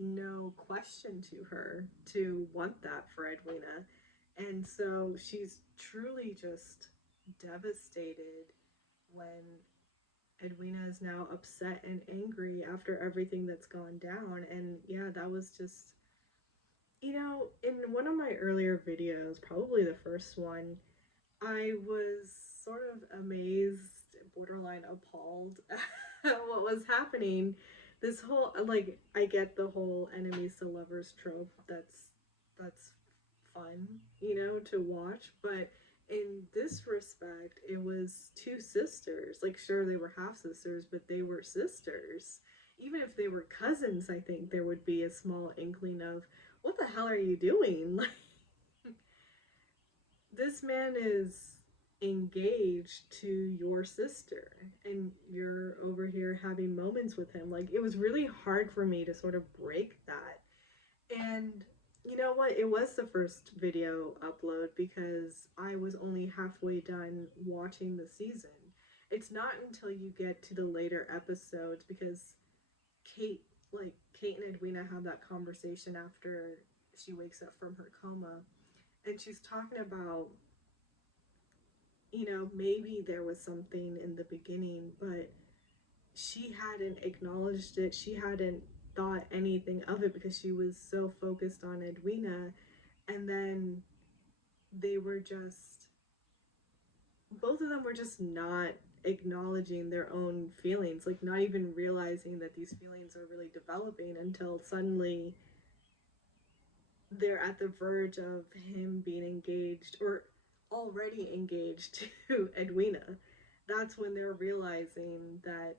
no question to her to want that for Edwina. And so she's truly just devastated when Edwina is now upset and angry after everything that's gone down. And yeah, that was just, in one of my earlier videos, probably the first one, I was sort of amazed, borderline appalled at what was happening. This whole, like, I get the whole enemies to lovers trope. That's fun, to watch, but in this respect, it was two sisters. Like, sure, they were half sisters, but they were sisters. Even if they were cousins, I think there would be a small inkling of, what the hell are you doing? Like, this man is engaged to your sister and you're over here having moments with him. Like, it was really hard for me to sort of break that. And you know what? It was the first video upload because I was only halfway done watching the season. It's not until you get to the later episodes, because Kate, Kate and Edwina have that conversation after she wakes up from her coma, and she's talking about, maybe there was something in the beginning, but she hadn't acknowledged it. She hadn't thought anything of it because she was so focused on Edwina. And then they were just, both of them were just not acknowledging their own feelings, like not even realizing that these feelings are really developing until suddenly they're at the verge of him being engaged, or already engaged, to Edwina. That's when they're realizing that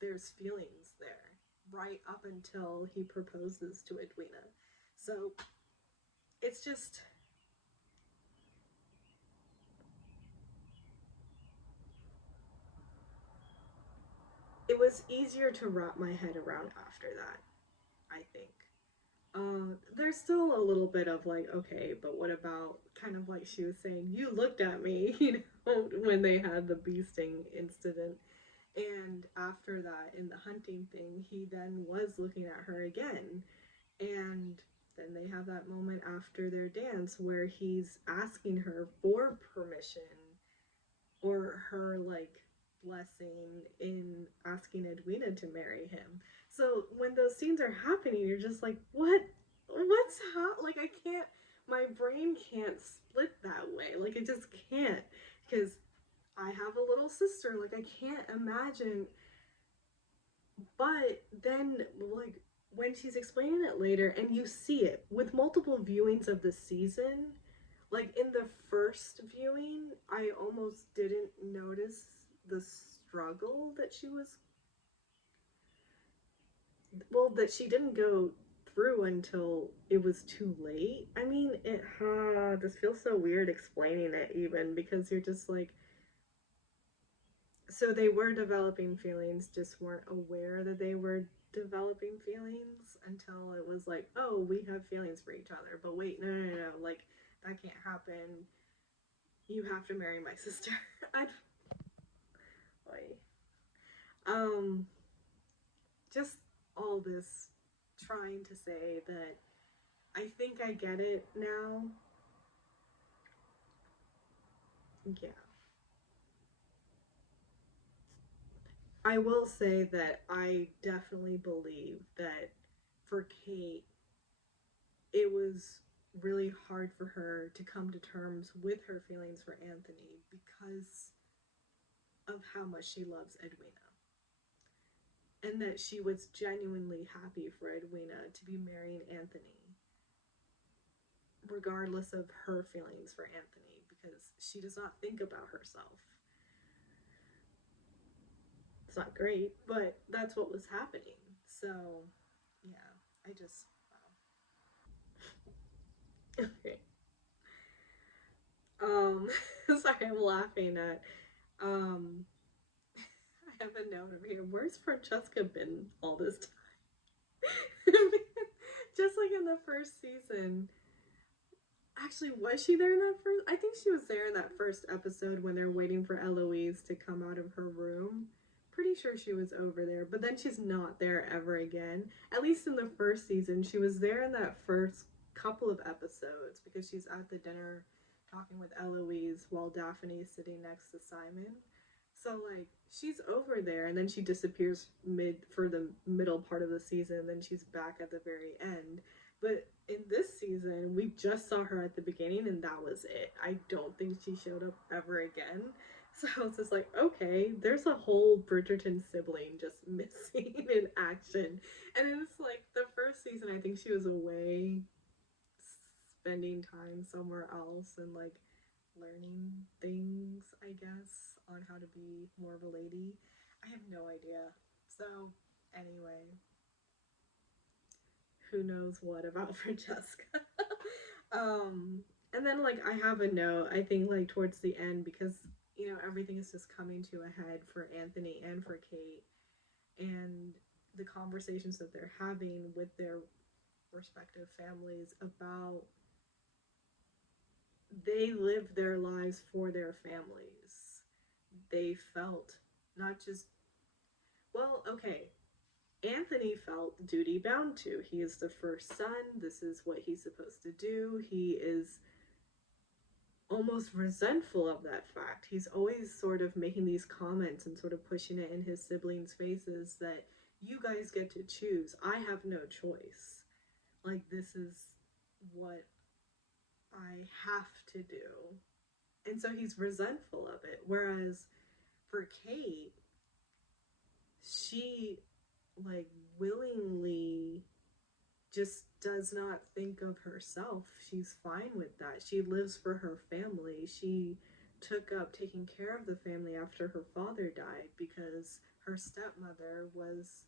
there's feelings there, right up until he proposes to Edwina. So it's just, it was easier to wrap my head around after that, I think. There's still a little bit of like, okay, but what about, kind of like she was saying, you looked at me, when they had the bee sting incident. And after that, in the hunting thing, he then was looking at her again. And then they have that moment after their dance where he's asking her for permission, or her, like, blessing in asking Edwina to marry him. So when those scenes are happening, you're just like, what's like, I can't, my brain can't split that way. Like, it just can't, because I have a little sister. Like, I can't imagine. But then, like, when she's explaining it later and you see it with multiple viewings of the season, like in the first viewing, I almost didn't notice the struggle that she was, well, that she didn't go through until it was too late. I mean, it this feels so weird explaining it, even, because you're just like, so they were developing feelings, just weren't aware that they were developing feelings until it was like, oh, we have feelings for each other. But wait, no, like, that can't happen. You have to marry my sister. I, um, just all this trying to say that I think I get it now. Yeah. I will say that I definitely believe that for Kate, it was really hard for her to come to terms with her feelings for Anthony because of how much she loves Edwina. And that she was genuinely happy for Edwina to be marrying Anthony, regardless of her feelings for Anthony, because she does not think about herself. It's not great, but that's what was happening. So, yeah, I just, wow. Okay. Sorry, I'm laughing at, um, I have a note over here. Where's Francesca been all this time? Just like in the first season. Actually, was she there in that first? I think she was there in that first episode when they're waiting for Eloise to come out of her room. Pretty sure she was over there, but then she's not there ever again. At least in the first season, she was there in that first couple of episodes because she's at the dinner talking with Eloise while Daphne is sitting next to Simon. So like she's over there and then she disappears for the middle part of the season, and then she's back at the very end. But in this season, we just saw her at the beginning and that was it. I don't think she showed up ever again. So I was just like, okay, there's a whole Bridgerton sibling just missing in action. And it's like the first season, I think she was away spending time somewhere else and like learning things, I guess, on how to be more of a lady. I have no idea. So, anyway, who knows what about Francesca? And then like I have a note, I think like towards the end, because you know everything is just coming to a head for Anthony and for Kate, and the conversations that they're having with their respective families about they lived their lives for their families. They felt not just, well, okay, Anthony felt duty bound to. He is the first son. This is what he's supposed to do. He is almost resentful of that fact. He's always sort of making these comments and sort of pushing it in his siblings' faces that you guys get to choose. I have no choice. Like, this is what I have to do. And so he's resentful of it. Whereas for Kate, she like willingly just does not think of herself. She's fine with that. She lives for her family. She took up taking care of the family after her father died because her stepmother was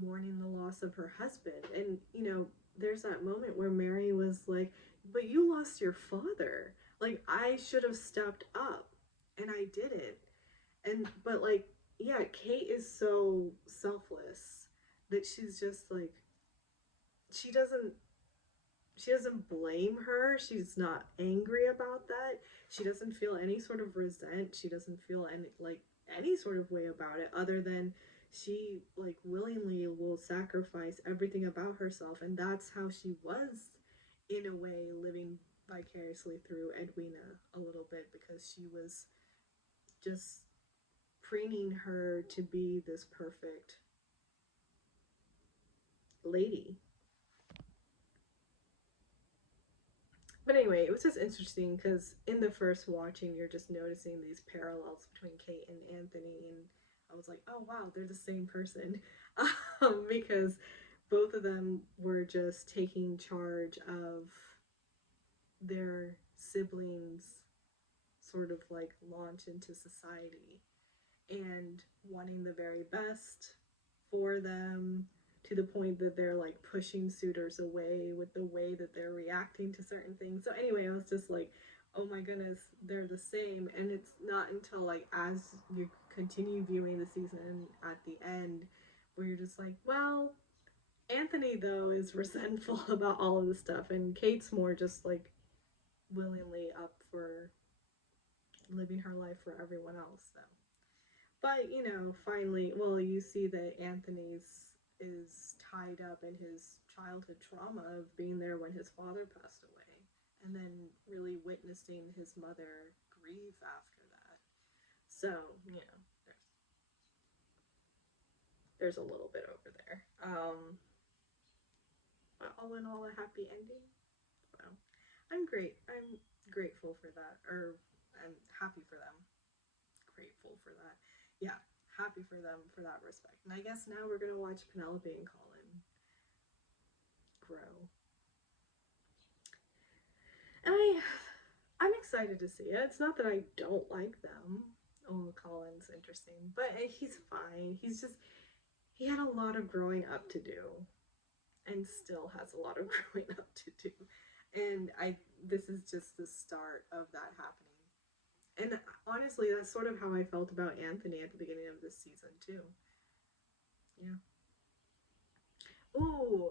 mourning the loss of her husband. And, you know, there's that moment where Mary was like, but you lost your father. Like, I should have stepped up and I didn't. And, but like, yeah, Kate is so selfless that she's just like, she doesn't blame her. She's not angry about that. She doesn't feel any sort of resent. She doesn't feel any sort of way about it other than she like willingly will sacrifice everything about herself, and that's how she was in a way living vicariously through Edwina a little bit, because she was just preening her to be this perfect lady. But anyway, it was just interesting because in the first watching, you're just noticing these parallels between Kate and Anthony, and I was like, oh wow, they're the same person, because both of them were just taking charge of their siblings' sort of like launch into society and wanting the very best for them, to the point that they're like pushing suitors away with the way that they're reacting to certain things. So anyway, I was just like, oh my goodness, they're the same. And it's not until like as you continue viewing the season at the end where you're just like, well, Anthony though is resentful about all of this stuff, and Kate's more just like willingly up for living her life for everyone else. So, but you know, finally, well, you see that Anthony's is tied up in his childhood trauma of being there when his father passed away, and then really witnessing his mother grieve after that. So, you know, there's a little bit over there. But all in all, a happy ending. So, I'm grateful for that, or I'm happy for them. Grateful for that. Yeah, happy for them for that respect. And I guess now we're gonna watch Penelope and Colin grow. And I'm excited to see it. It's not that I don't like them. Oh, Colin's interesting, but he's fine. He had a lot of growing up to do, and still has a lot of growing up to do. And this is just the start of that happening. And honestly, that's sort of how I felt about Anthony at the beginning of this season too. Yeah. Ooh,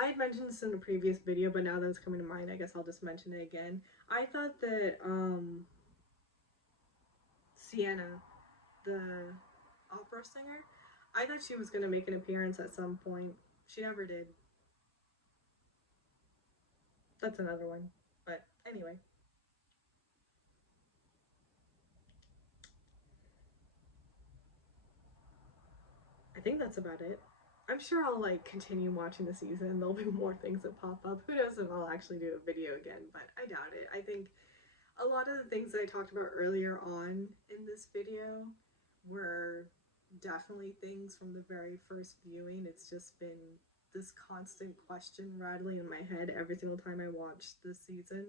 I had mentioned this in a previous video, but now that it's coming to mind, I guess I'll just mention it again. I thought that Sienna, the opera singer, I thought she was going to make an appearance at some point. She never did. That's another one. But anyway. I think that's about it. I'm sure I'll like continue watching the season. There'll be more things that pop up. Who knows if I'll actually do a video again, but I doubt it. I think a lot of the things that I talked about earlier on in this video were definitely things from the very first viewing. It's just been this constant question rattling in my head every single time I watch this season.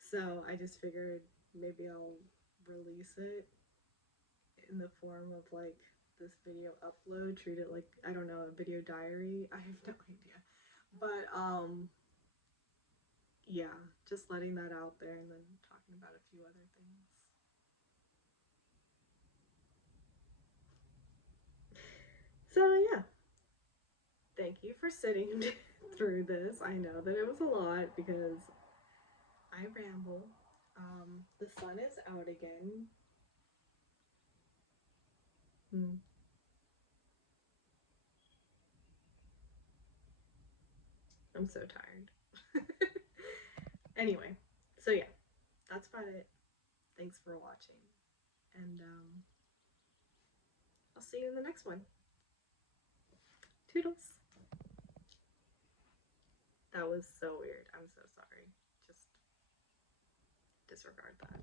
So I just figured maybe I'll release it in the form of like this video upload, treat it like, I don't know, a video diary. I have no idea. But yeah, just letting that out there and then talking about a few other things. So yeah, thank you for sitting through this. I know that it was a lot because I ramble. The sun is out again. I'm so tired. Anyway, so yeah, that's about it. Thanks for watching. And I'll see you in the next one. Toodles. That was so weird. I'm so sorry. Just disregard that.